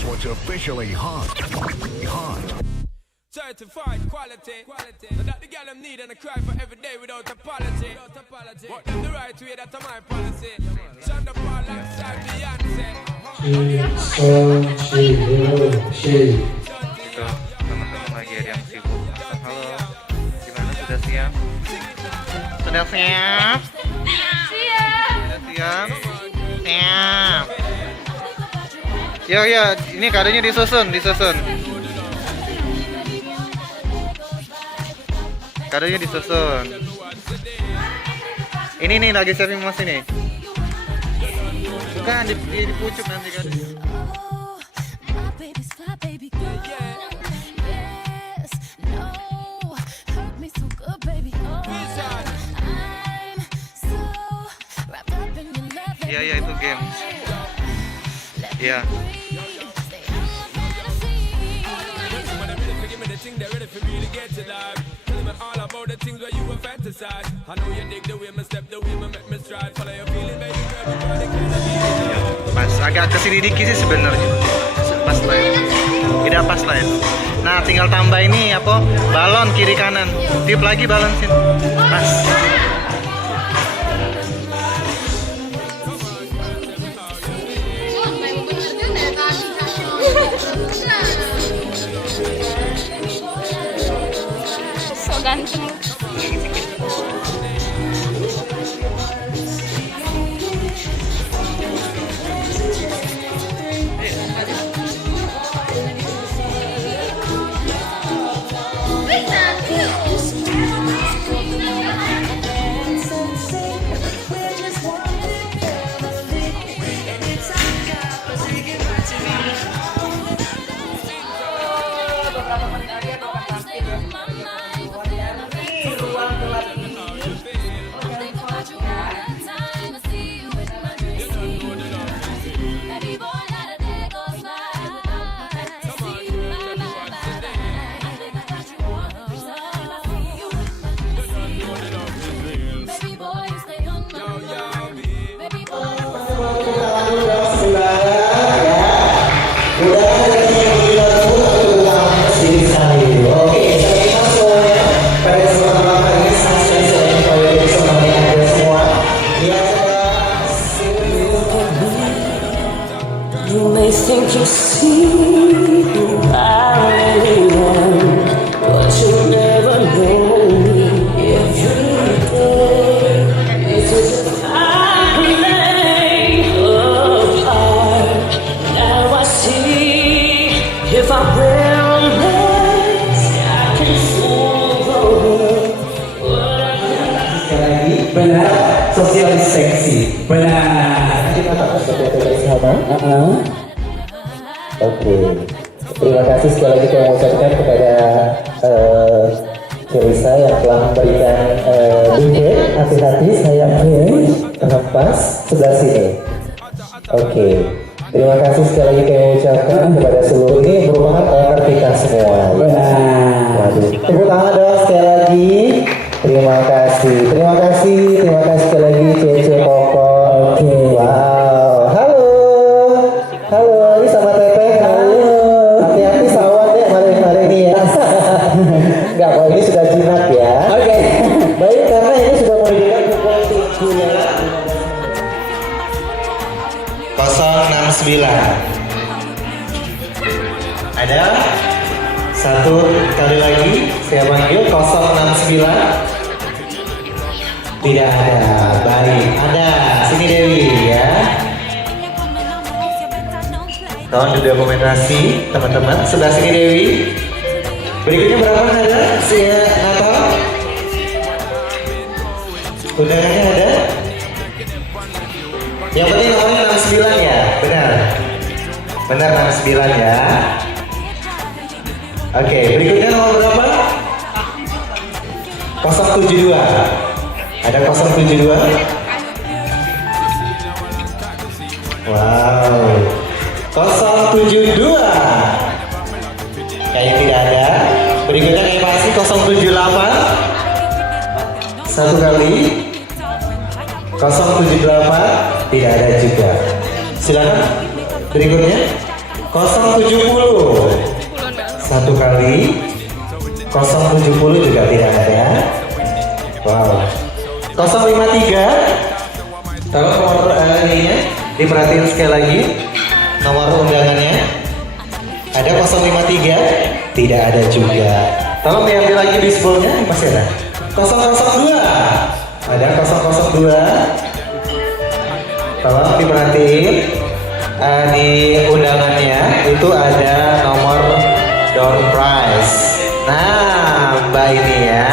Here's what's officially hot. Certified quality. And that the girl them need and I cry for every day without apology. What them the right way, that's my policy. Shonda Paul alongside Beyonce. Gitu, teman-teman lagi ada yang sibuk. Halo, gimana, sudah siap? Sudah siap? Sudah siap? Siap. Ya, ini kadonya disusun. Kadonya disusun. Ini nih lagi siapin mas ini. Bukan di pucuk nanti kan. Iya itu game. Iya. Pas agak kesini dikit sih sebenarnya. Pas lain. Tidak pas lain. Nah, tinggal tambah ini apa? Balon kiri kanan. Tiup lagi balon sini. Pas. So ganteng. You may think you see who I really am, but you'll never know me every day. This is I play apart. Now I see if I realize I can fool the world. Sekali lagi, benar sosialis seksi, benar. Kita tak seperti bersama. Oke. Terima kasih sekali lagi saya mengucapkan kepada Celisa yang telah memberikan buket. Hati-hati saya terhempas sebelah sini. Oke. Terima kasih sekali lagi saya mengucapkan kepada seluruh ini merupakan owner kita semua. Benar. Waduh. Tepuk tangan dong sekali lagi. Terima kasih sekali lagi Cece Koko. Oke. Wow. Halo, ini sama Teteh. Halo. Hati-hati sawan deh, mari nih ya. Enggak, kok ini sudah jinak ya. Oke. Baik, karena ini sudah menunjukkan pukul 7 ya. 069. Ada? Satu kali lagi saya panggil 069. Tidak ada. Baik, ada. Sini Dewi ya. Tolong didokumentasi teman-teman. Sebelah sini Dewi. Berikutnya berapa ada? Natal. Undangannya ada? Yang penting nomornya 69 ya. Benar 69 ya. Oke, berikutnya nomor berapa? 072. Ada 072. Wow. 072. Kayaknya tidak ada. Berikutnya kayak pasti 078. Satu kali. 078. Tidak ada juga. Silakan. Berikutnya 070. Satu kali. 070 juga tidak ada. Wow. 053. Tolong nomor ininya diperhatiin sekali lagi. Nomor undangannya. Ada 053? Tidak ada juga. Tolong diambil lagi di sebelumnya, masih ada. 002. Ada 002. Tolong diperhatiin. Di undangannya itu ada nomor door prize. Nah, Mbak ini ya.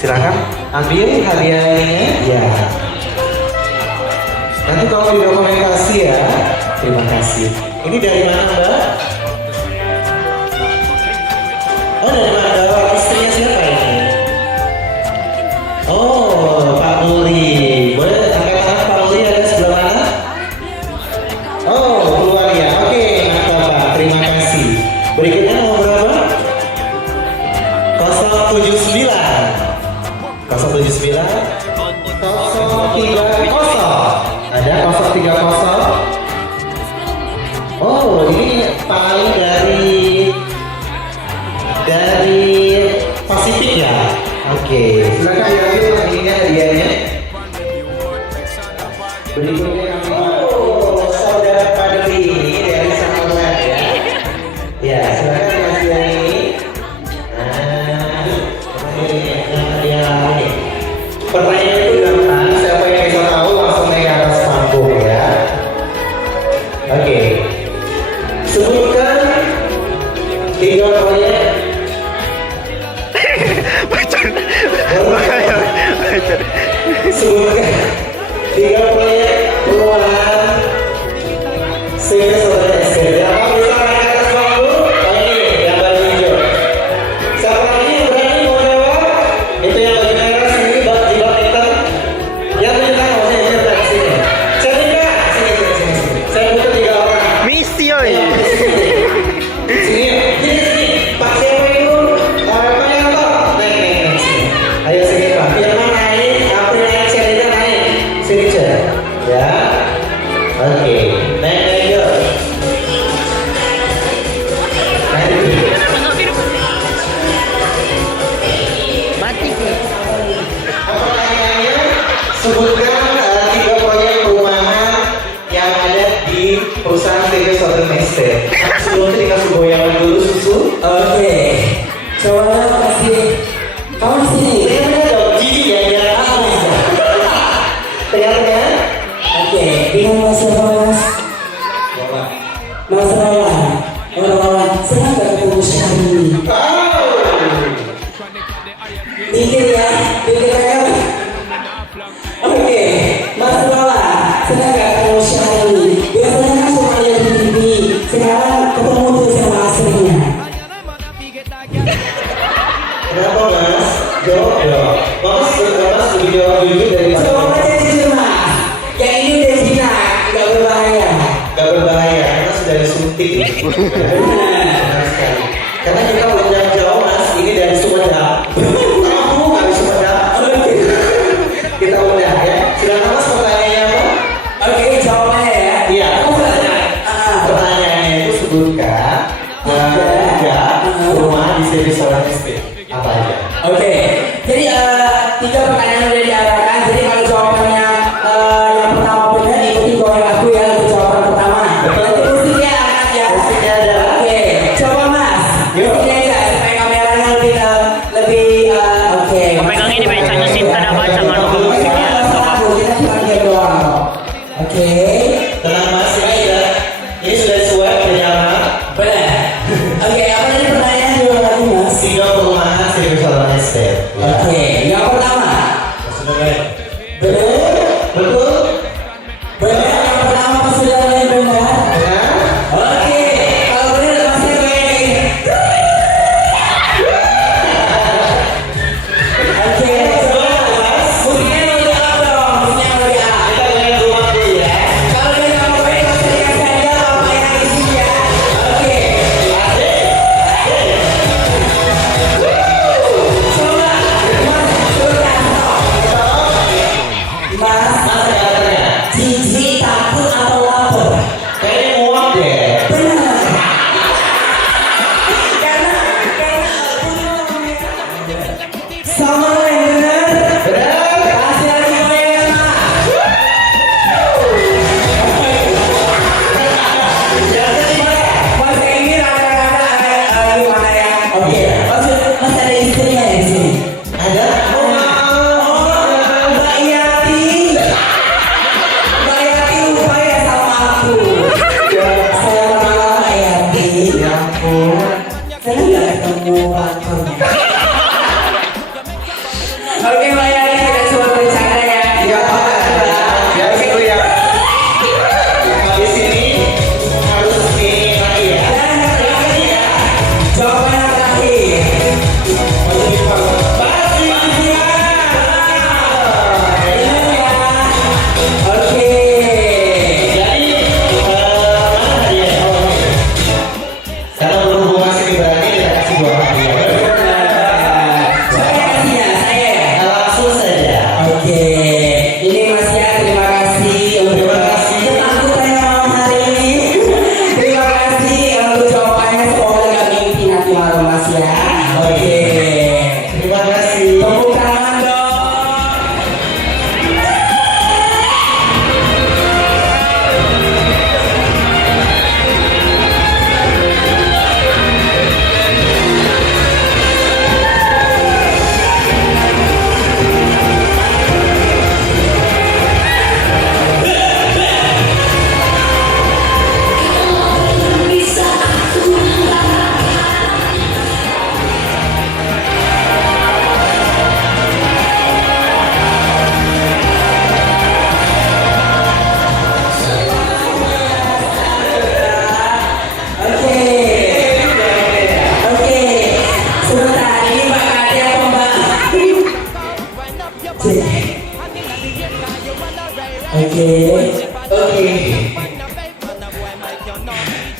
Silakan ambil hadiahnya. Ya. Nanti kalau didokumentasi ya. Terima kasih. Ini dari mana Mbak? Oh dari mana? Istrinya siapa ini? Oh Pak Muri. Boleh angkat tangan Pak Muri ada sebelah mana? Oh keluar ya. Oke mantap Pak. Terima kasih. Berikutnya nomor berapa? 079. 079. 030. Ada 030. Oh, ini paling dari Pasifik ya. Oke, silakan diambil ininya hadiahnya. Berikutnya saudara Padri ini dari Samarinda ya. Ya, silakan dikasih yang ini. Pertanyaan itu gampang. Siapa yang bisa tahu langsung naik ke atas panggung ya. Oke. Sebutkan 3 proyek. Sebutkan 3 proyek perumahan sehingga saudara SD. Apa bisa naik ke atas panggung? Oke, yang baju hijau. Siapa lagi yang berani mau jawab? Itu yang baju merah sini, di bak hitam. Yang tunjukkan mau saya cerita sini. Cerita sini. Saya butuh 3 orang. Misi oi. Sini, Pak siapa itu? Pak Yanto. Naik. Ayo sini Pak. Firman naik, April naik, Sherina naik. Sini Cer. Ya. Oke. Naik yuk. Naik. Pertanyaannya, sebutkan 3 proyek perumahan yang ada di perusahaan TV Southern Estate. Sebelumnya dikasih goyangan dulu susu. Oke. Coba kasih. Kamu di sini. Ini ada dong. Gigi ya. Tengah-tengah. Oke. Dengan Mas Mas. Mas Roland. Roland. Senang gak ketemu Syahrini? Mikir ya. Mikir ya. Oke. Mas Roland. Senang gak ketemu Syahrini? Biasanya kan cuma lihat di TV. Sekarang ketemu tuh sama aslinya. Kenapa Mas? Jawab dong. Mas lebih jawab dulu dari Mas. Jawab aja jujur Mas. Yang ini udah jinak, nggak berbahaya. Nggak berbahaya, karena sudah disuntik. Benar sekali. Karena kita belum jauh Mas, ini dari Sumedang. Kamu nggak di Sumedang. Kita udah ya. Silakan Mas pertanyaannya apa? Oke, jawabnya ya. Iya. Pertanyaannya itu sebutkan 3 rumah di sini Southern Estate. Apa aja? Oke. Jadi 3 pertanyaan udah diarahkan. Jadi kalau jawabannya yang pertama benar ikuti goyang aku ya untuk jawaban pertama. Nanti musiknya angkat ya. Musiknya ada. Oke. Coba Mas. Musiknya aja supaya kameranya lebih oke. Pegang ini becanya Sinta dah baca kalau musiknya. Kita cuma dia doang. Oke. Tenang Mas, ini sudah sesuai dengan benar. Oke, apa tadi pertanyaan dua lagi Mas? 3 perumahan Southern Estate.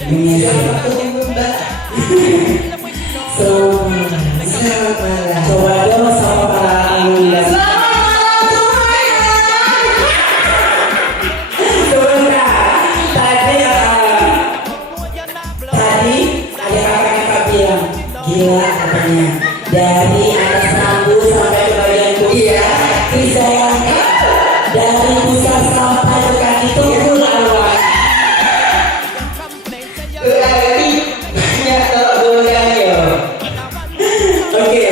Selamat malam. Coba dong sama para angin. Tadi ada kakak bilang gila katanya dari atas rambut sampai ke bagian kulit. Iya, bisa yang dari pusat sampai ke kaki tubuh lawan. Banyak tergoyang ya. Oke,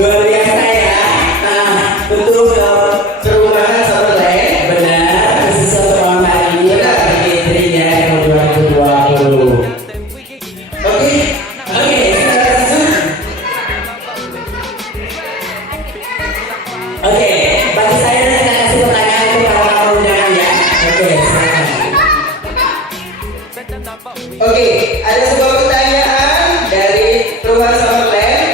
luar biasa ya. Nah, betul dong. Perubahan seperti benar. Khusus untuk malam hari ini bagi Trinya yang 2020. Oke, Oke, bagi saya kita kasih pertanyaan kepada para undangan ya. Oke, silakan. Oke, ada sebuah pertanyaan dari Perumahan Summerland.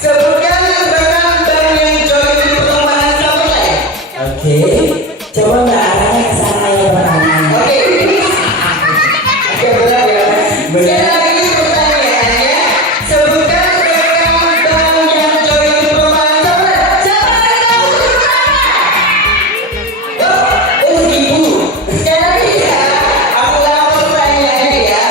Sebutkan rekan bank yang join di Perumahan Summerland. Oke, coba mbak arahnya ke sana ya pertanyaan. Oke, benar ya. Benar. Lagi pertanyaannya, sebutkan rekan bank yang join di Perumahan Summerland. Siapa yang tahu Oh, ibu. Sekali lagi ya, aku ulang pertanyaannya ya.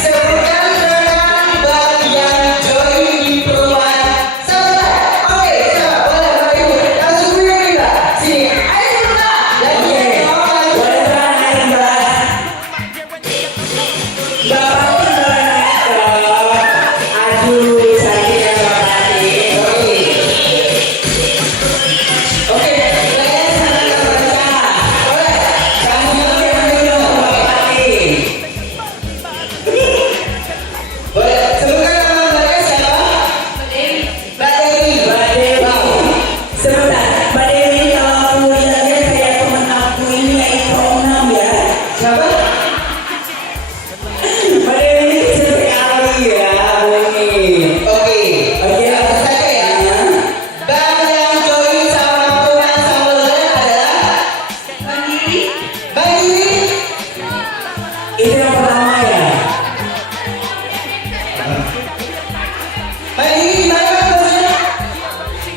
Sebutkan rekan bank yang join di Perumahan Summerland. Oke, siapa? Boleh, Bapak Ibu. Langsung berdiri, Mbak. Sini. Ayo, Mbak. Lagi ya. Boleh, Mbak. Ayo, Mbak. Bapak pun boleh naik dong. Aduh, sakit ya Bapak tadi. Oke, kalian sana ke baca. Boleh. Kamu yang dulu Bapak tadi. Boleh. Sebutkan nama Mbaknya siapa? Mbak Dewi. Mbak Dewi. Sebentar, Mbak Dewi kalau aku lihatnya kayak teman aku ini yang Ikronam ya. Siapa? Mbak Dewi ini kecil sekali ya. Oke, langsung saja ya. Bank yang join sama Perumahan Summerland adalah Mandiri. Mandiri. Itu yang pertama ya. Mandiri gimana maksudnya?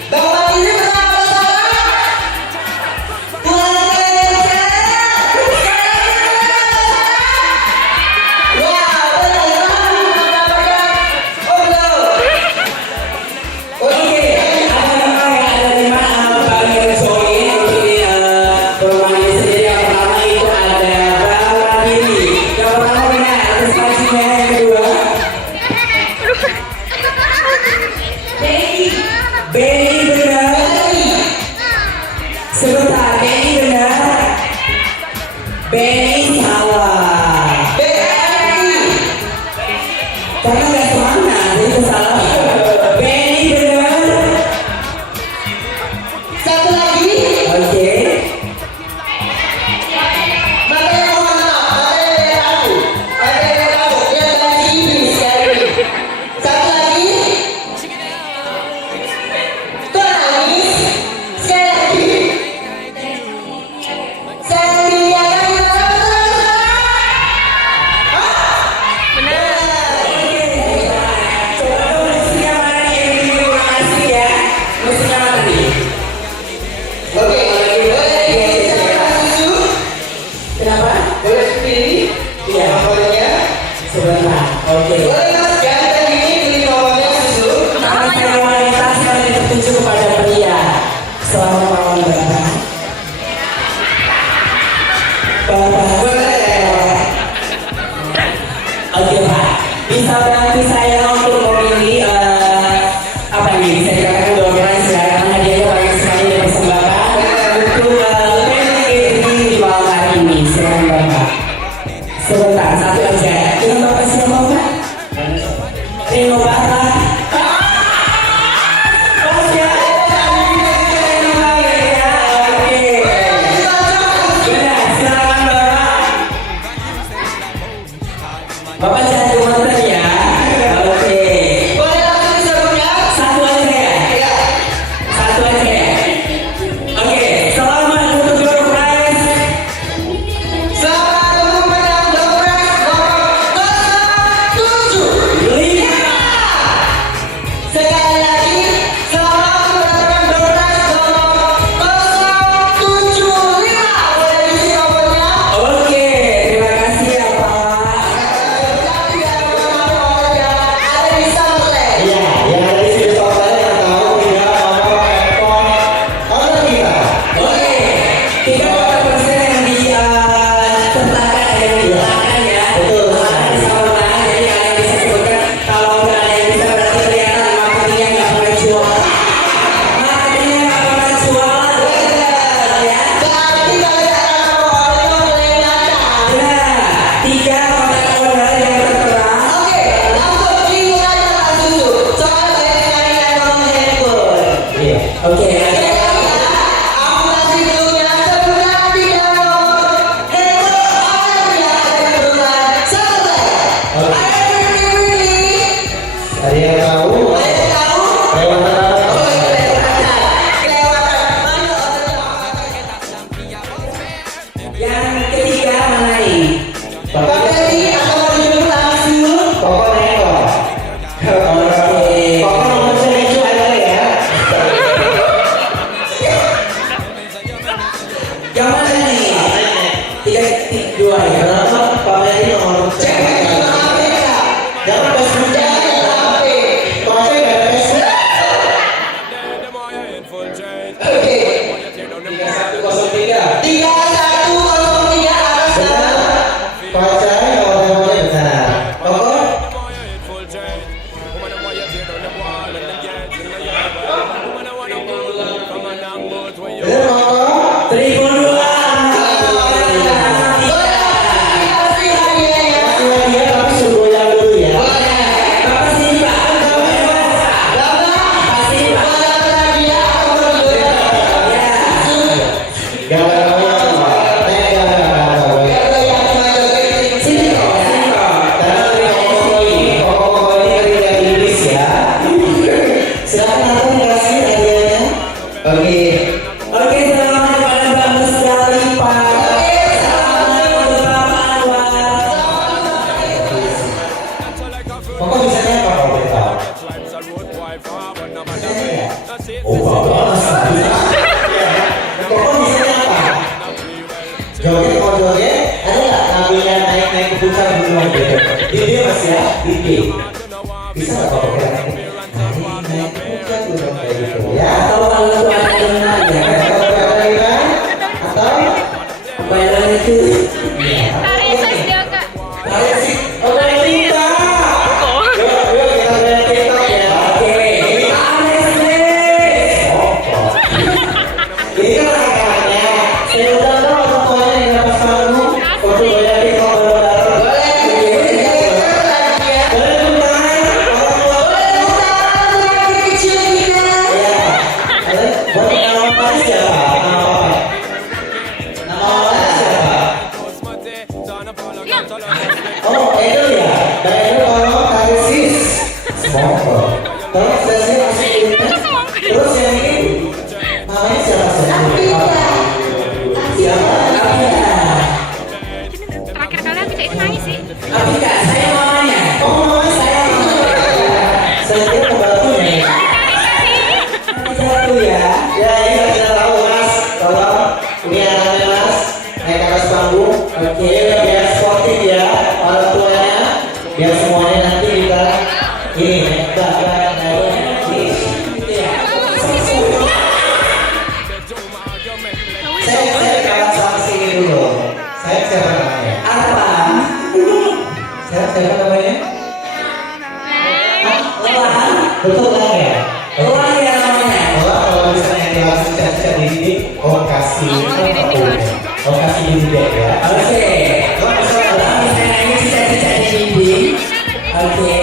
Bank Mandiri pertama salah. Bukan aja. Wah, benar. Oh, no. Oke, ada nama yang ada 5 nama bank yang join untuk di perumahan ini sendiri. Yang pertama itu ada Bank Mandiri. Yang pertama benar, terus pastinya yang kedua BNI benar. Sebentar, BNI benar. BNI salah. Karena nggak semangat, jadi itu salah. BNI benar. Satu lagi. Oke. Makanya mohon maaf, makanya aku. Dia lagi ini sekali. Satu lagi. Tuh nangis. Sekali lagi. Sekali lagi. Oke. Ganteng ini beli nomornya susu. Karena saya wanita sekali tertuju kepada pria. Selamat malam Bapak. Bapak boleh. Oke Pak, bisa bantu saya untuk memilih apa ini? Bisa dikatakan dua orang silakan. Hadiahnya banyak sekali dipersembahkan untuk PNI di malam hari ini. Silakan Bapak. Sebentar, satu aja. Dengan Bapak siapa Pak? Rino Bapak. Mas ya. Rino Bapak ya. Oke. Benar, silakan Bapak. Bapak jangan gemeter ya. Oke. Boleh langsung disebutnya? Satu aja ya. Satu aja ya. Oke, selamat untuk door prize. Selamat untuk menang door prize nomor 0. Oke, aku kasih dulunya sebulan 3 nomor. Heboh orang yang kebetulan selesai. Ada yang tahu? Kelewatan apa? Yang ketiga mana nih? Bapak tadi atau mau dulu langsung? Pokok neko. Oke. Pokok nomor setuju ada ya. Yang mana nih? 3-2 ya. Kenapa Pak Meri nomor cek? Jangan pas muda. Pak Meri gak ada tes. Oke. 3103. 3103 atas nama Pak Cahaya nomor teleponnya benar. Pokok bener Pokok 1002. Kasih hadiah tapi suruh goyang dulu ya. Bapak sini Pak. Kasih Pak. Oke, selamat pada bagus sekali Pak. Selamat untuk Bapak Anwar. Pokok bisanya apa kalau boleh tahu? Oh Bapak Pokok bisanya apa? Joget mau joget? Ada nggak ngambilnya naik ke puncak dulu gitu? Dia mas ya, bisa nggak Pokok naik ke puncak dulu kayak gitu ya? Atau kalau itu ada dengar ya? Atau bayaran itu? Reses dia kak. Oh dari TikTok. Yuk kita main TikTok ya. Oke. Ini kan anak-anaknya. Saya udah tahu orang tuanya yang dapat panggung untuk bayar TikTok bareng-bareng. Boleh tuntai. Orang tua boleh tuntai. Kecil kita. Ya. Buat nama apa siapa? Nama apa? Nama apa siapa? Oh, itu ya. Dan itu kalau karisis. Semongko. Terus dari masih ini. Terus yang ini namanya siapa? Siapa? Terakhir kali aku itu nangis sih. Abika, saya mamanya. Oh, mama saya. Saya kira pembantunya. Satu ya. Ya, ini kita tahu Mas. Tolong ini anaknya Mas. Naik ke atas panggung. Oke, biar sportif ya orang tuanya. Biar semuanya nanti kita ini saya kalah sama sini dulu. Saya siapa namanya? Apa? Saya siapa namanya? Elang. Betul kan ya? Elang ya namanya. Elang kalau misalnya yang langsung cat-cat di sini, kasih dinding ya. Oke. Kalau misalnya ini cita-cita di dinding. Oke.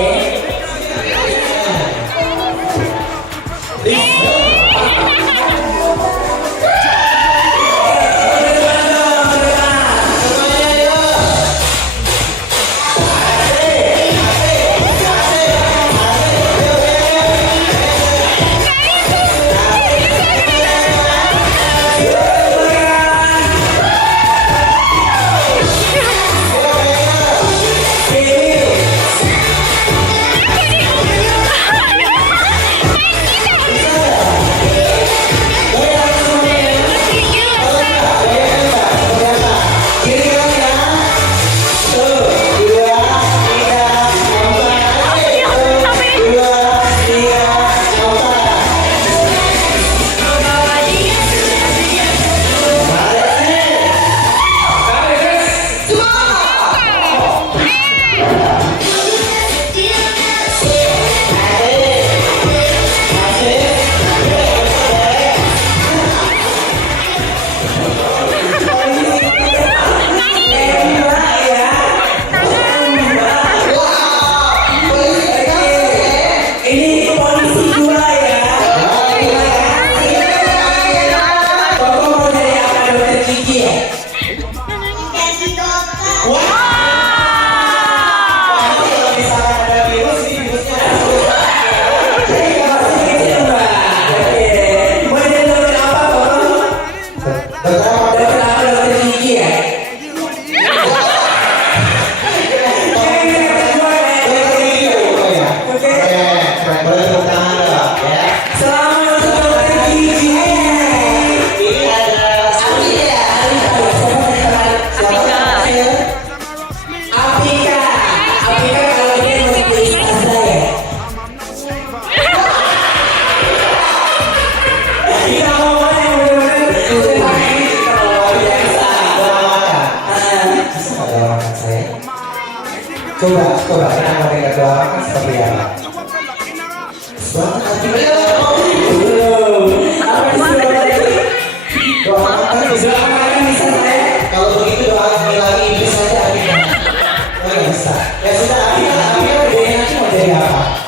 Coba kita mereka doakan seperti apa? Kalau begitu doa sekali lagi iblis saja Abika. Nggak bisa. Ya sudah Abika bedanya nanti mau jadi apa?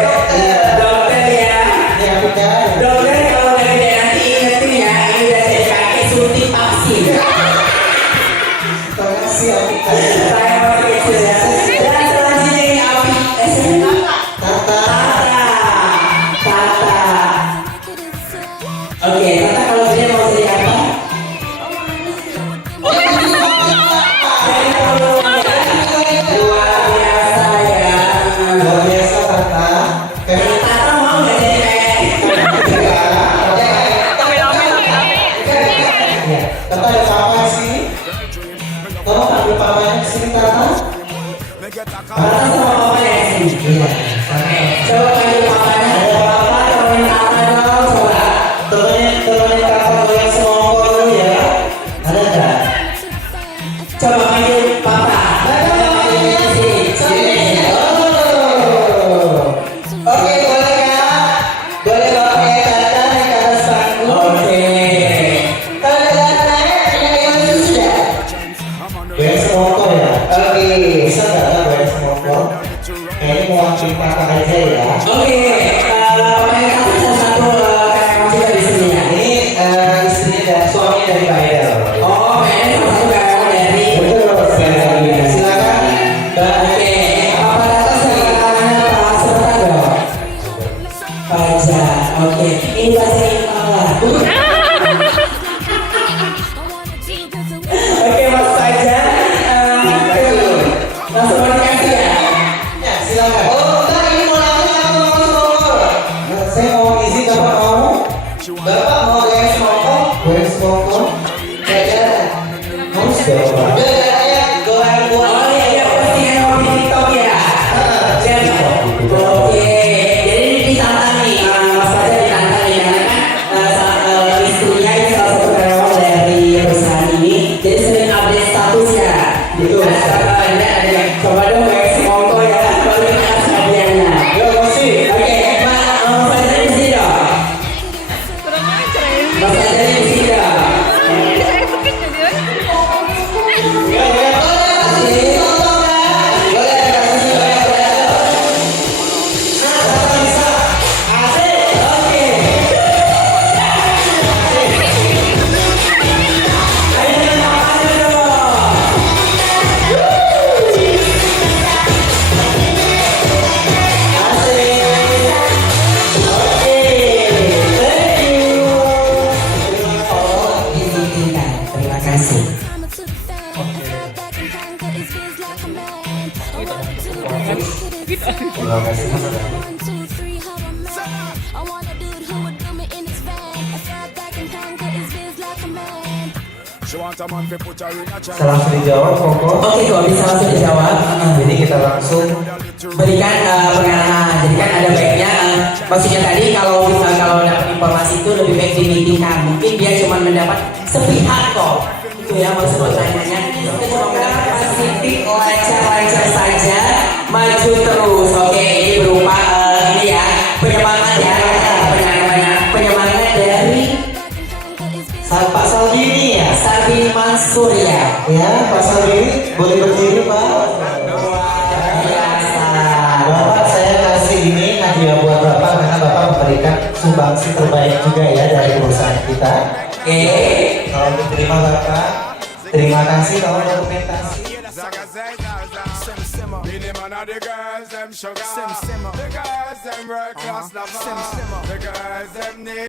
Dokter ya. Ya Abika. Dokter kalau udah gede nanti ingetin ya, ini udah jadi kakek suntik vaksin. Terima kasih Abika. Saya mau kecil ya. Dan selanjutnya ini Tata. Oke, Tata kalau dia mau jadi apa? Luar biasa ya. Luar biasa Tata. Tata mau nggak jadi kayak? Tata ada papa sih. Tolong ambil papanya ke sini Tata. Tata sama papanya ke sini. Iya. Oke. Coba panggil papanya. Ada papa temenin Tata dong. Coba. Temenin Tata goyang semongko dulu ya. Ada nggak? Coba panggil papa. Panggil ke sini. Sini. Oke, boleh ya? Boleh bawa kayak Tata naik ke atas panggung. Oke. Kalau udah naik, gimana sudah? Goyang semongko ya? Oke, bisa nggak goyang semongko? Kayaknya mau wakil Tata aja ya. Oke, pemain Tata satu karyawan juga di sini ya. Ini istrinya dan suaminya dari Pak Edel. Oh, Pak Edel salah satu karyawan dari. Betul, silakan. Oke, apa Tata silakan tangannya Pak sebentar dong. Pajak, oke. Ini bahasa Impala. Oke, Mas Pajak. Langsung mau dikasih ya? Ya, silakan. Oh, entar ini mau langsung atau mau semongko? Saya mau izin Bapak mau. Bapak mau goyang semongko? Goyang semongko? Saya harus Bapak. Goyang buat. Oh iya, postingan mau di TikTok ya. Oke, jadi ini ditantang nih, Mas Pajak ditantang nih karena kan istrinya ini salah satu karyawan dari perusahaan ini, jadi sering update statusnya. Gitu. Coba dong kayak semongko ya, baru kita kasih hadiahnya. Yo, masih. Oke, Mas Pajak di sini dong. Mas Pajak di sini dong. Saya sakit jadi. Terima kasih. Terima kasih. Bisa langsung dijawab, Koko. Oke, kok bisa langsung dijawab. Jadi kita langsung berikan pengarahan. Jadi kan ada baiknya, maksudnya tadi kalau misalnya kalau dapat informasi itu lebih baik dimitingkan. Mungkin dia cuma mendapat sepihak kok. Itu ya maksud pertanyaannya. Kita cuma mendapat sedikit lancar-lancar saja, maju terus. Oke, ini berupa ini ya penyemangat ya, penyemangat dari Pak Salbini ya, Salbini Mansur ya. Ya, Pak Salbini boleh berdiri Pak. Biasa. Bapak saya kasih ini hadiah buat Bapak karena Bapak memberikan sumbangsi terbaik juga ya dari perusahaan kita. Oke, kalau diterima Bapak, terima kasih kalau dokumentasi. The girls them sugar, the girls them world class lover, the girls them need